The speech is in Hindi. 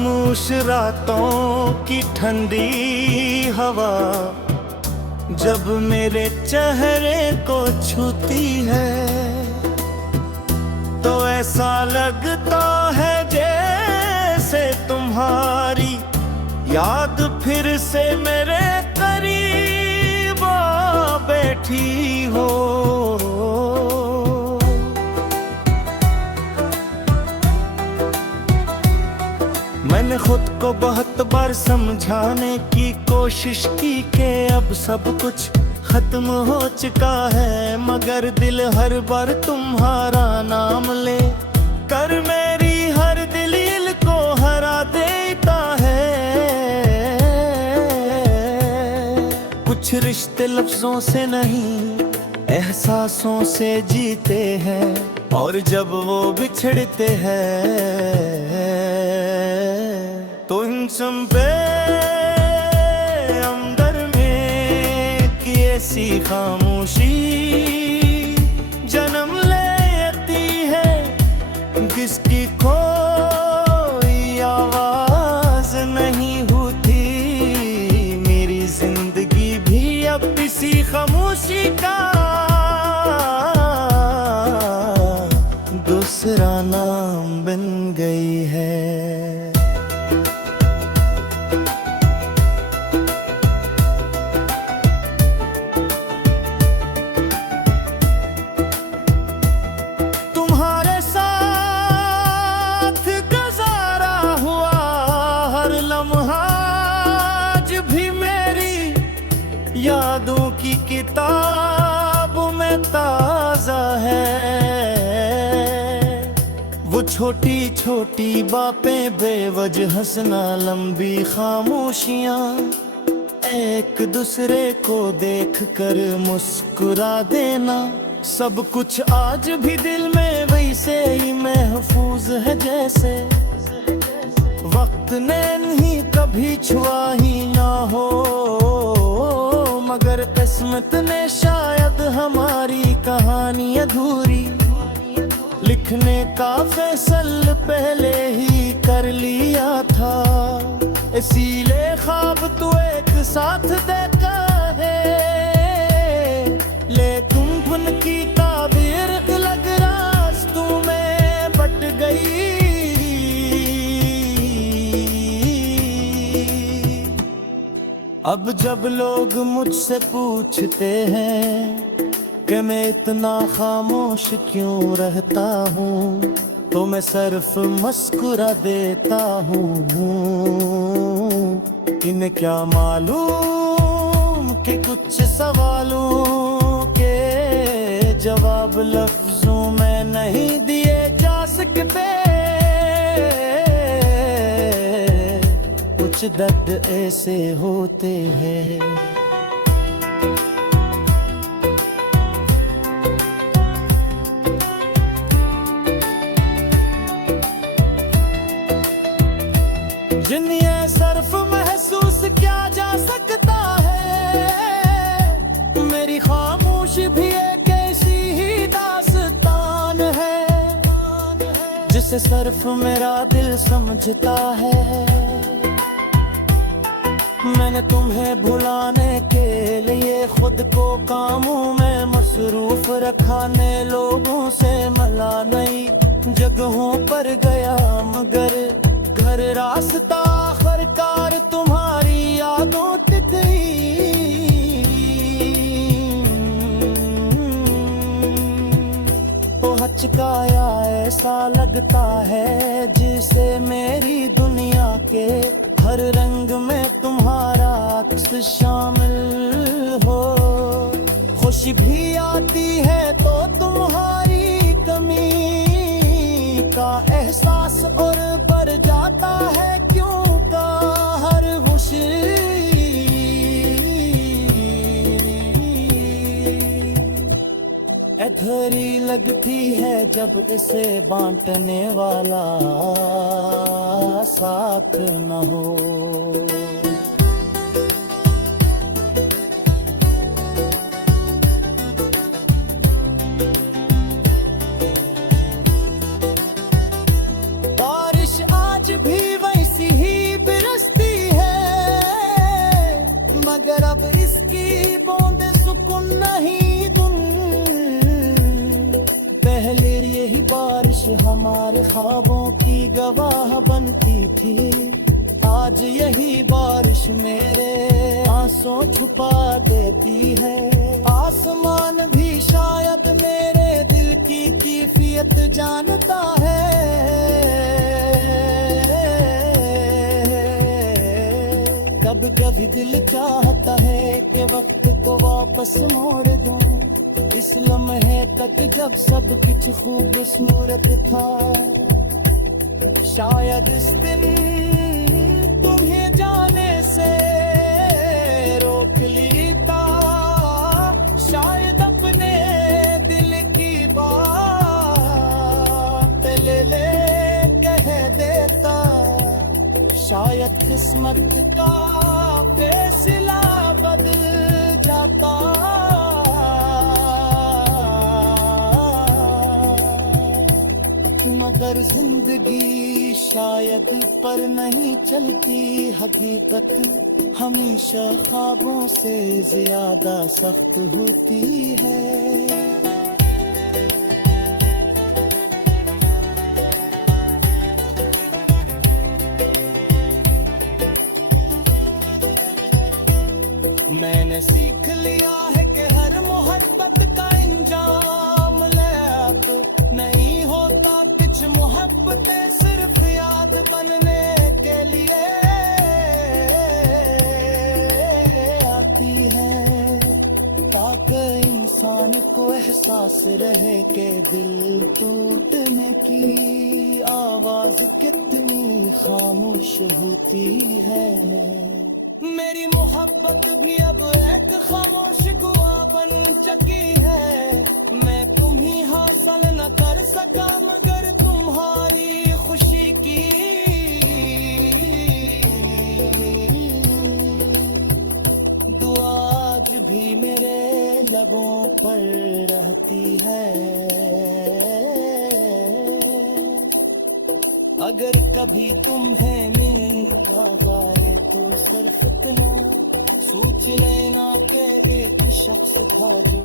खामोश रातों की ठंडी हवा जब मेरे चेहरे को छूती है तो ऐसा लगता है जैसे तुम्हारी याद फिर से मेरे करीब आ बैठी हो। मैंने खुद को बहुत बार समझाने की कोशिश की कि अब सब कुछ खत्म हो चुका है, मगर दिल हर बार तुम्हारा नाम ले कर मेरी हर दिल को हरा देता है। कुछ रिश्ते लफ्जों से नहीं एहसासों से जीते हैं, और जब वो बिछड़ते हैं तो इंसान पे अंदर में की ऐसी खामोशी जन्म लेती है किसकी कोई आवाज नहीं होती। मेरी जिंदगी भी अब इसी खामोशी का दूसरा नाम बन गई है। तुम्हारे साथ गुजारा हुआ हर लम्हा आज भी मेरी यादों की किताब में ताजा है। वो छोटी छोटी बातें बेवजह हंसना लंबी खामोशियां एक दूसरे को देख कर मुस्कुरा देना, सब कुछ आज भी दिल में वैसे ही महफूज है जैसे वक्त ने नहीं कभी छुआ ही ना हो। मगर किस्मत ने शायद हमारी कहानी अधूरी लिखने का फैसला पहले ही कर लिया था, इसीलिए ख्वाब तू एक साथ देखा है। लेकिन उनकी ताबीर अलग रास्तों में बट गई। अब जब लोग मुझसे पूछते हैं कि मैं इतना खामोश क्यों रहता हूँ, तो मैं सिर्फ मुस्कुरा देता हूँ। इन्हें क्या मालूम कि कुछ सवालों के जवाब लफ्जों में नहीं दिए जा सकते। कुछ दर्द ऐसे होते हैं जिन्हें सिर्फ महसूस किया जा सकता है। मेरी खामोशी भी एक ऐसी ही दास्तान है जिसे सिर्फ मेरा दिल समझता है। मैंने तुम्हें भुलाने के लिए खुद को कामों में मसरूफ रखा, ने लोगों से मिला नई जगहों पर गया, मगर घर रास्ता आखिरकार तुम्हारी यादों तक गई। तो हचकाया ऐसा लगता है जिसे मेरी दुनिया के हर रंग में तुम्हारा अक्स शामिल हो। खुशी भी आती है तो तुम्हारी कमी का एहसास और बढ़ जाता है क्यों का हर खुशी। अधूरी लगती है जब इसे बांटने वाला साथ न हो। बारिश आज भी वैसी सारे ख्वाबों की गवाह बनती थी। आज यही बारिश मेरे आंसू छुपा देती है। आसमान भी शायद मेरे दिल की कैफियत जानता है। कभी कभी दिल चाहता है कि वक्त को वापस मोड़ दूं, इस लम्हे तक जब सब कुछ खूबसूरत था। शायद इस दिन तुम्हें जाने से रोक लेता, शायद अपने दिल की बात ले कह देता। शायद किस्मत का फैसला बदल जाता। मगर जिंदगी शायद पर नहीं चलती, हकीकत हमेशा ख्वाबों से ज्यादा सख्त होती है। मैंने सीख लिया है कि हर मोहब्बत का इंजाम लैप नहीं होता। कुछ मोहब्बतें सिर्फ याद बनने के लिए आती हैं, ताकि इंसान को एहसास रहे कि दिल टूटने की आवाज कितनी खामोश होती है। मेरी मोहब्बत भी अब एक खामोश गुआ बन चुकी है। मैं तुम्हें हासिल न कर सका मगर तुम्हारी खुशी की दुआ आज भी मेरे लबों पर रहती है। अगर कभी तुम्हें मिलना जाए तो सिर्फ इतना सोच लेना कि एक शख्स था जो